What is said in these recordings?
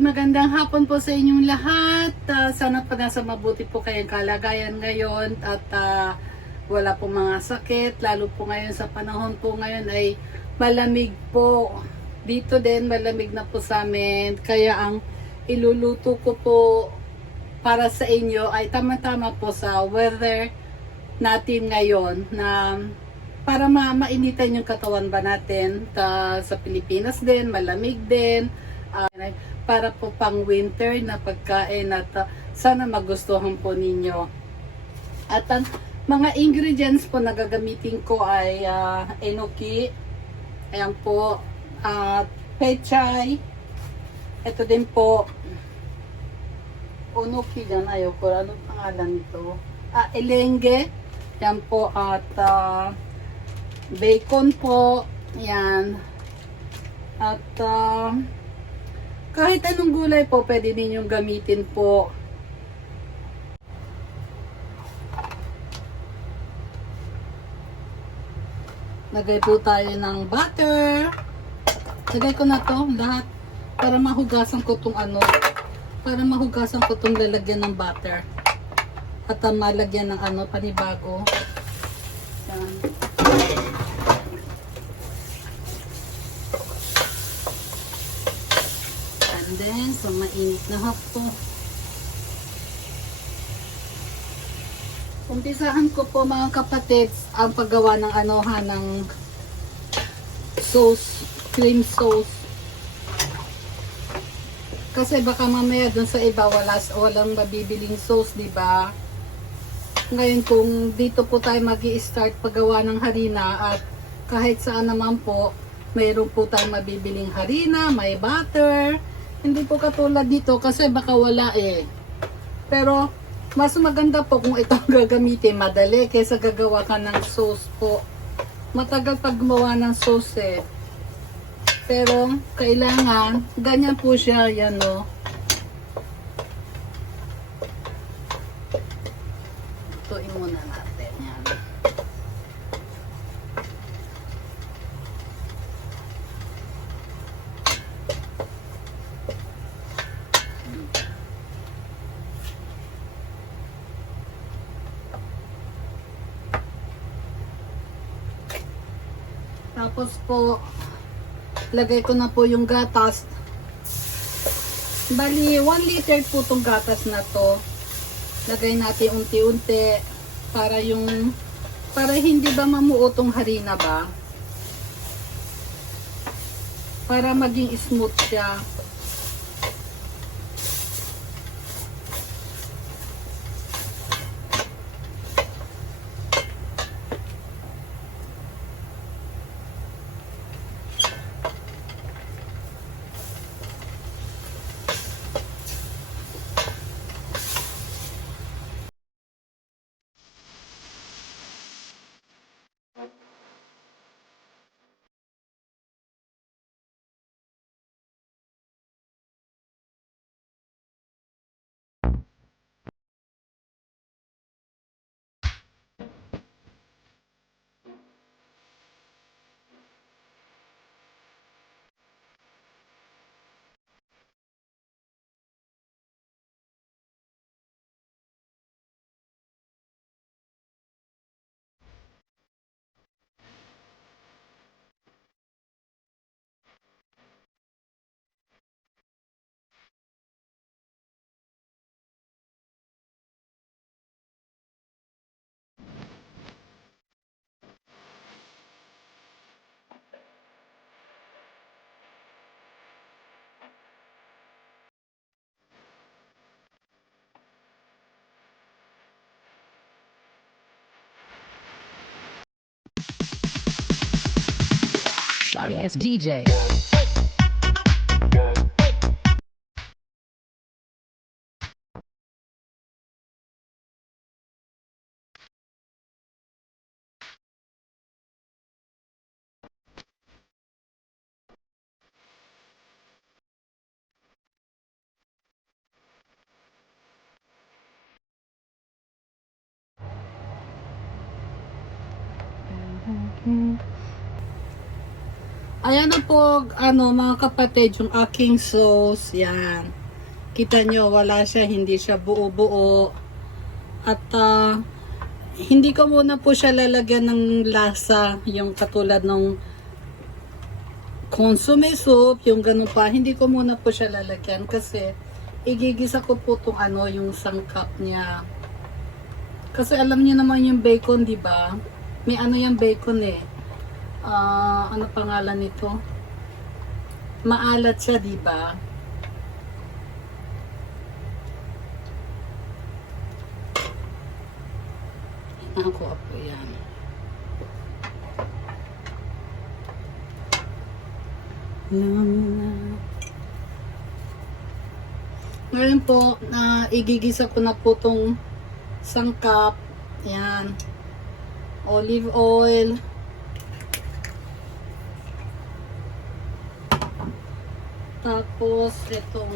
magandang hapon po sa inyong lahat. Sana pa nasa mabuti po kayong kalagayan ngayon at wala po mga sakit. Lalo po ngayon sa panahon po ngayon ay malamig po. Dito din malamig na po sa amin. Kaya ang iluluto ko po para sa inyo ay tama-tama po sa weather natin ngayon na para mainitan yung katawan ba natin. Sa Pilipinas din, malamig din. Para po pang winter na pagkain at sana magustuhan po ninyo. At ang mga ingredients po na gagamitin ko ay enoki, ayan po, pechay, ito din po, unoki dyan, ayaw ko, anong pangalan nito? Elenge, yan po, at bacon po, yan, at kahit anong gulay po, pwede ninyong gamitin po. Lagay po tayo ng butter. Lagay ko na to lahat para mahugasan ko tong lalagyan ng butter. At malagyan ng panibago. Yan. And then, so mainit na hapon. Umpisahan ko po mga kapatid ang paggawa ng ng sauce, cream sauce. Kasi baka mamaya dun sa iba walang mabibiling sauce, di ba? Ngayon kung dito po tayo magi-start paggawa ng harina at kahit saan naman po, mayroon po tayong mabibiling harina, may butter. Hindi po katulad dito kasi baka wala eh. Pero mas maganda po kung itong gagamitin, madali kaysa gagawa ka ng sauce po. Matagal pag gumawa ng sauce eh. Pero kailangan, ganyan po siya, yan o. Tuin muna natin yan. Tapos po, lagay ko na po yung gatas. Bali, 1 liter po itong gatas na to. Lagay natin unti-unti para hindi ba mamuo tong harina ba? Para maging smooth siya. Sorry ass DJ. Ayan na po, mga kapatid, yung aking sauce. Yan. Kita nyo, wala siya, hindi siya buo-buo. At hindi ko muna po siya lalagyan ng lasa, yung katulad ng consomme soup, yung ganun pa. Hindi ko muna po siya lalagyan kasi igigisa ko po itong yung sangkap niya. Kasi alam niyo naman yung bacon, di ba? May yung bacon eh. Ano pangalan nito? Maalat siya, di ba? Ako po yan. Ngayon po, igigisa ko na po itong sangkap. Yan. Olive oil. Tapos, itong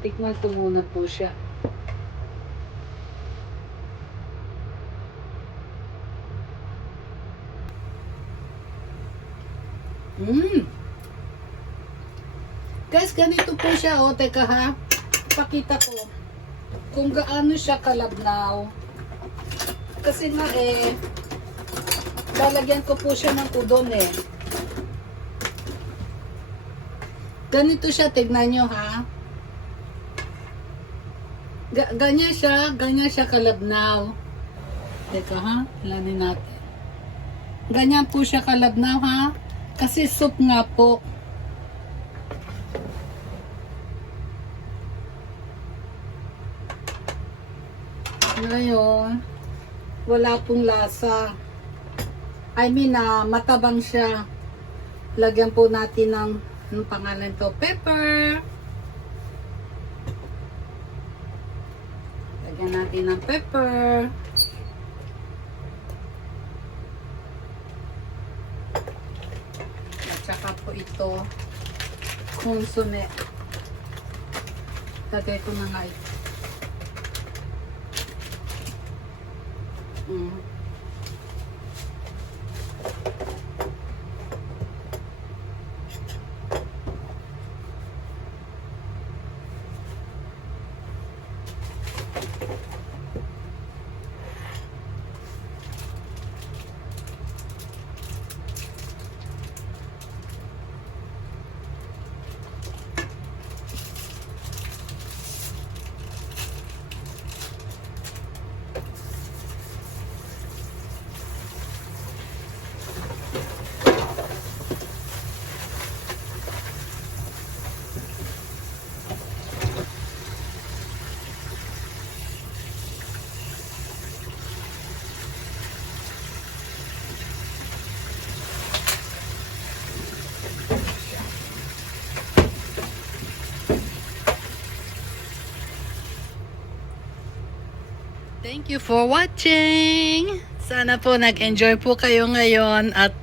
tikman ko muna po siya. Guys, ganito po siya. O, teka ha. Pakita ko kung gaano siya kalabnaw. Kasi nga lalagyan ko po siya ng udon eh. Ganito siya, tignan nyo ha. Ganyan siya kalabnaw. Teka ha, lanin natin. Ganyan po siya kalabnaw ha. Kasi soup nga po. Ngayon, wala pong lasa. I mean, matabang siya. Lagyan po natin ng, anong pangalan to? Pepper. Lagyan natin ng pepper. At saka po ito, consomme. Lagay ko na nga ito. Thank you for watching! Sana po nag-enjoy po kayo ngayon at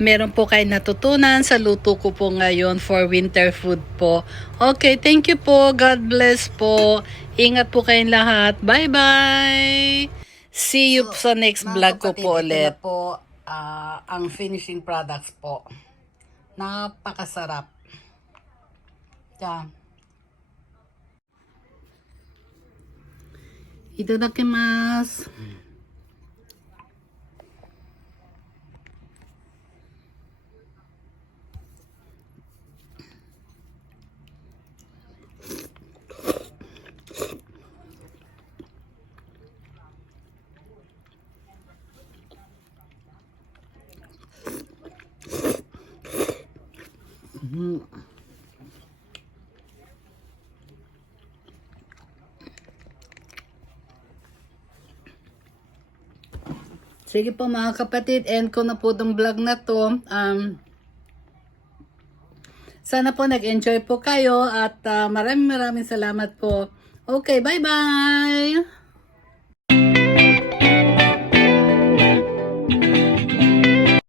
meron po kayo natutunan sa luto ko po ngayon for winter food po. Okay, thank you po. God bless po. Ingat po kayong lahat. Bye-bye! See you sa next vlog ko po ulit. Ito na po ang finishing products po. Napakasarap. Yan. Itadakimasu. Sige po mga kapatid, end ko na po itong vlog na to. Sana po nag-enjoy po kayo at maraming salamat po. Okay, bye-bye!